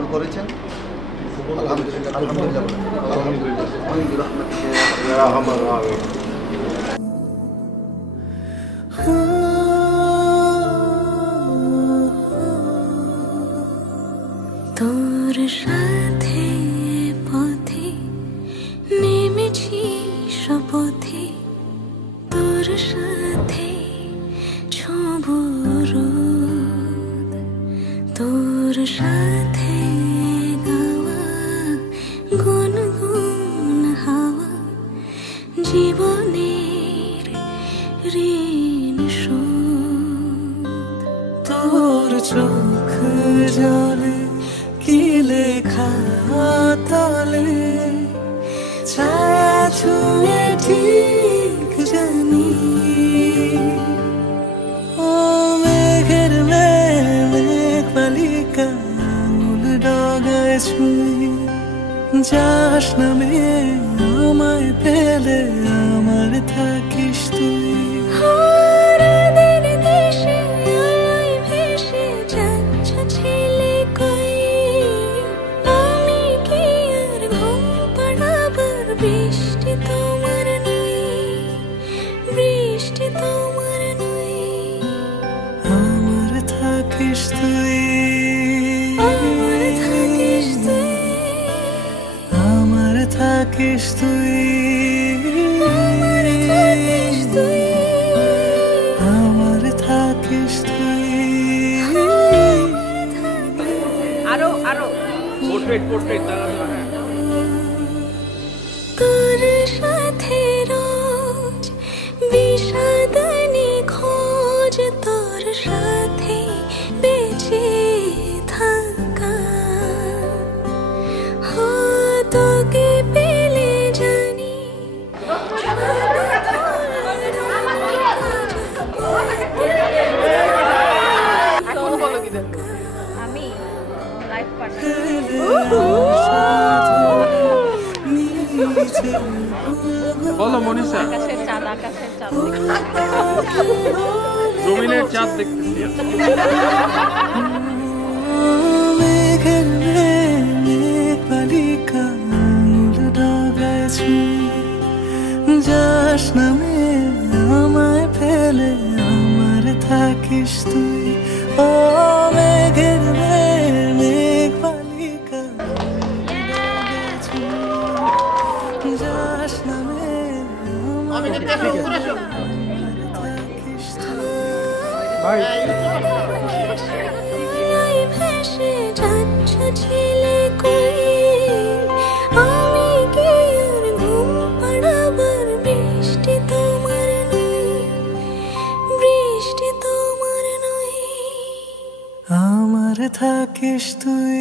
কবুল করেছেন। আলহামদুলিল্লাহ আলহামদুলিল্লাহ তোর সাথে পথে নেমেছি শপথে, তোর সাথে ছোঁব রোদ, তোর সাথে গাওয়া গুনগুন হাওয়া জীবনের ঋণ শোধ। তোর চোখ জলে কি লেখা তলে ছায়া ছুঁয়ে ঠিক জানি, ও মেঘের মেঘ বালিকা আঙুল ডগায় ছুঁয়ে যাস নামে আমায় পেলে আমার থাকিস তুই। বৃষ্টি তোমার নই, বৃষ্টি তোমার নই, আমার থাকিস তুই, আমার থাকিস তুই, আমার থাকিস তুই, আমার থাকিস তুই, আমার থাকিস তুই। আরো আরো পোর্ট্রেট পোর্ট্রেট তোর সাথে রোজ বিষাদনি খোঁজ, তোর সাথে বেঁচে থাকা, তোকে পেলে জানি এখন বলো কি দেখো আমি লাইফ বলো মনীষা। আকাশের চাঁদ, আকাশের চাঁদ, জমিনের চাঁদ দেখতেছি। মেঘের মেঘ বালিকা আঙুল ডগায় ছুঁয়ে যাস নামে আমায় ফেলে আমার থাকিস তুই। ও মেঘের মেঘ বালিকা ডগায় ছুঁয়ে যাস নামে আমায় থাকিস তুই। ভেসে যাচ্ছ ছেলে কই, আমি কি আর ঘুম পাড়াবার, বৃষ্টি তোমার নই, বৃষ্টি তোমার নই, আমার থাকিস তুই।